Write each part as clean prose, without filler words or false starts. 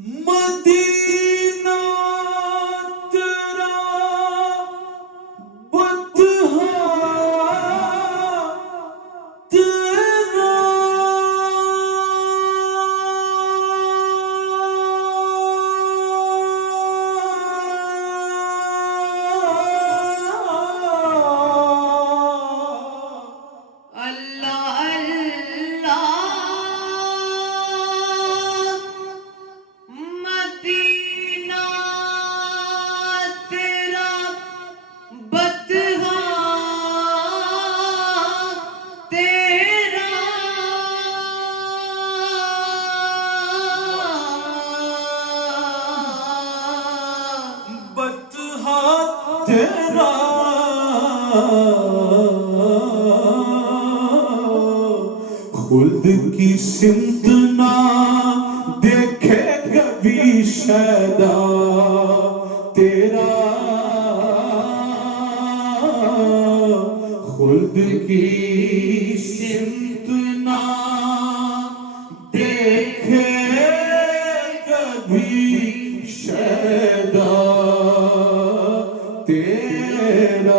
مدینہ تیرا بطحا تیرا اللہ اللہ مدینہ تیرا بطحا تیرا بطحا تیرا خلد کی سمت نہ دیکھے کبھی شیدا تیرا خلد کی سمت نہ دیکھے کبھی شیدا تیرا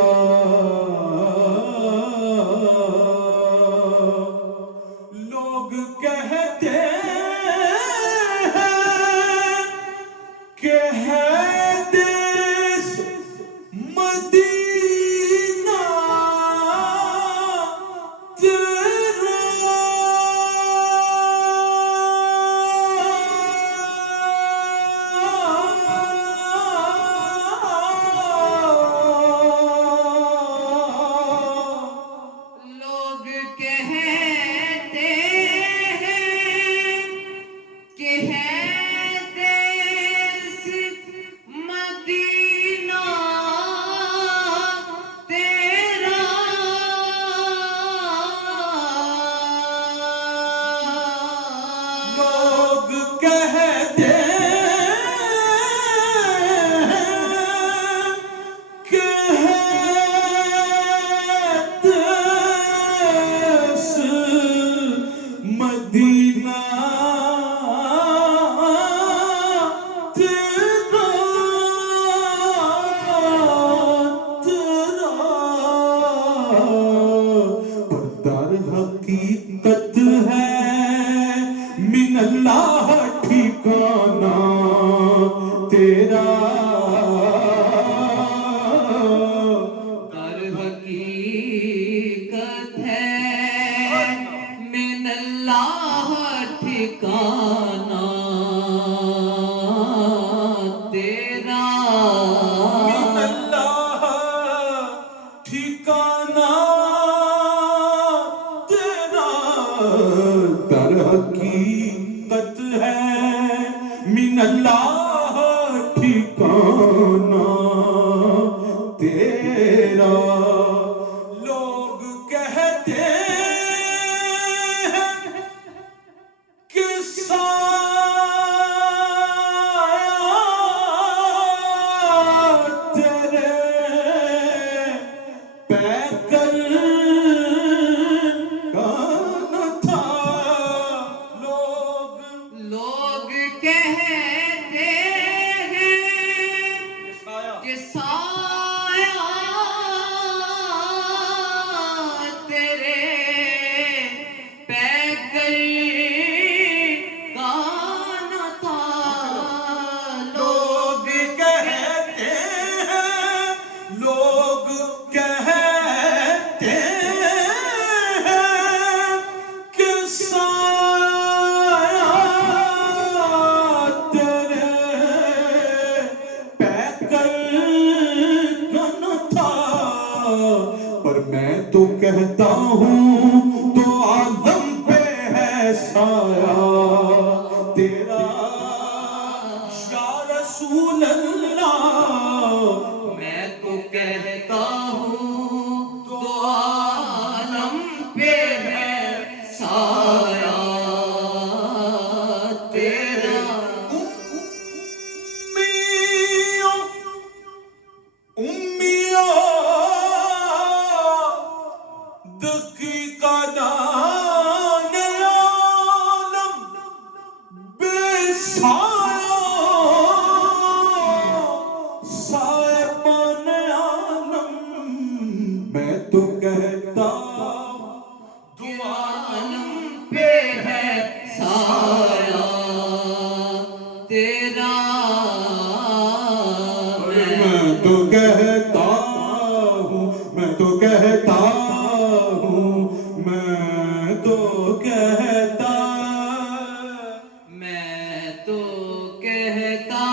لوگ کہتے ہیں کہ ہے دیس مدینہ لوگ کہتے ہیں کہ ہے دیس مدینہ تیرا لوگ کہتے ہیں کہ ہے دیس مدینہ تیرا پر در حقیقت ہے من اللہ ٹھکانہ تیرا در حقیقت ہے من اللہ ٹھکانہ تیرا من اللہ ٹھکانہ تیرا در حقیقت ہے من اللہ ٹھکانہ تیرا لوگ کہتے ہیں کہ سایہ تیرے پیکر کا نہ تھا لوگ کہتے ہیں کہ سایہ تیرے پیکر کا نہ تھا لوگ کہتے ہیں لوگ کہتے ہیں کہ سایہ تیرے پیکر کا نہ تھا پر میں تو کہتا ہوں تو عالم پہ ہے سایہ تیرا یا رسول اللہ میں تو کہتا ہوں تو عالم پہ ہے سایہ تیرا امیوں دقیقہ دان عالم بے سایہ تو کہتا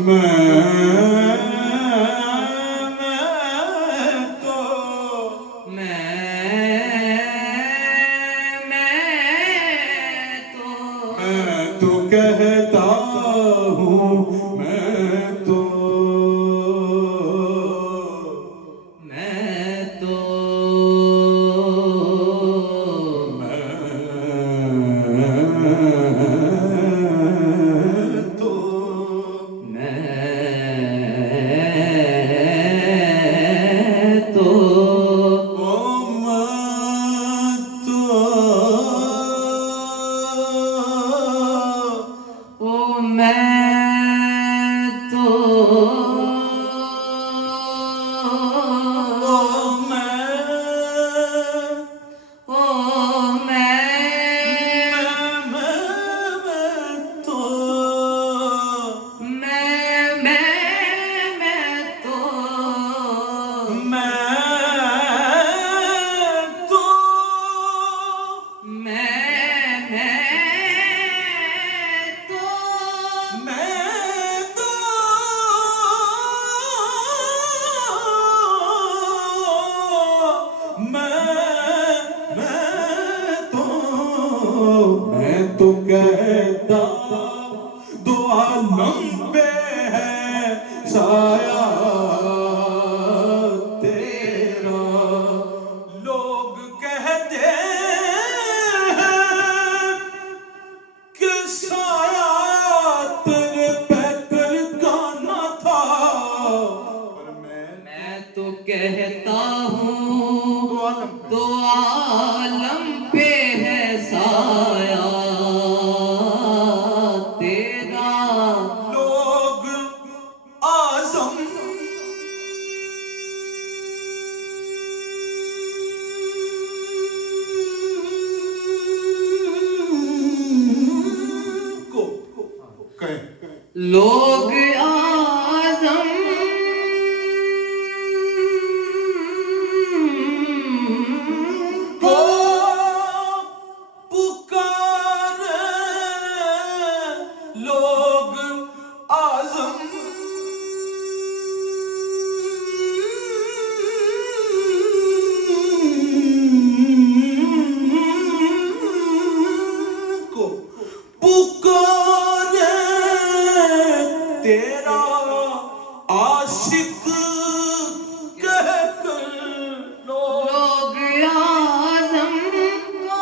میں تو کہتا ہوں میں تو تو کہتا دو عالم پہ ہے سایہ تیرا لوگ کہتے ہیں کہ سایہ تیرے پیکر کا نہ تھا پر میں تو کہتا ہوں دو عالم پہ ہے سایہ لوگ اعظم کو پکارے لوگ اعظم کو پکارے تیرا عاشق کہہ کر لوگ اعظم کو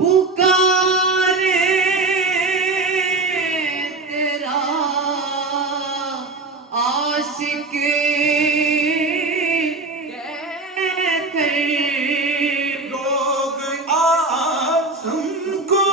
پکارے تیرا عاشق کہہ کر لوگ اعظم کو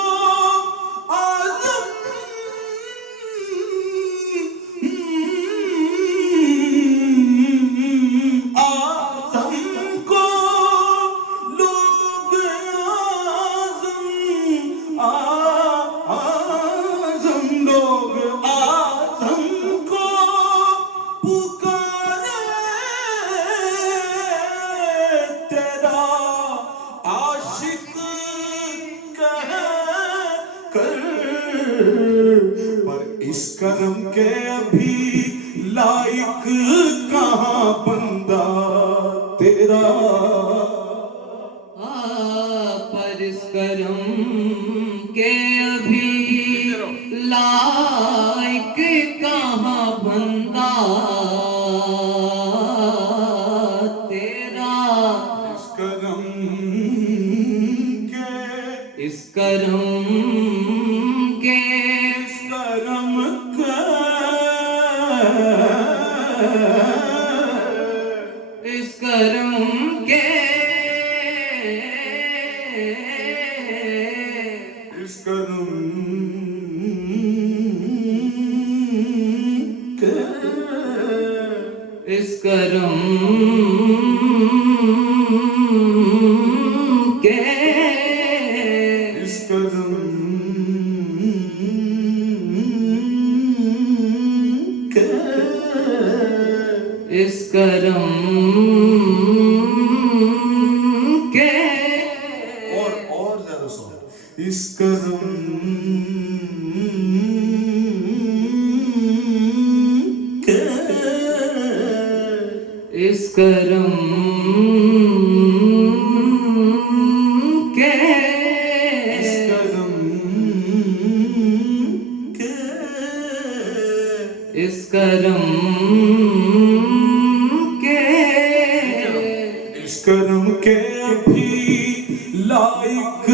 پر اس کرم کے ابھی لائق کہاں بندہ تیرا پر اس کرم کے ابھی لائق کہاں بندہ تیرا اس کرم کے اس کرم کے اس کرم کا اس کرم کے اس کرم کے اس کرم کے اس کرم کے اس کرم کے اس کرم کے اس کرم کے اس کرم کے بھی لائق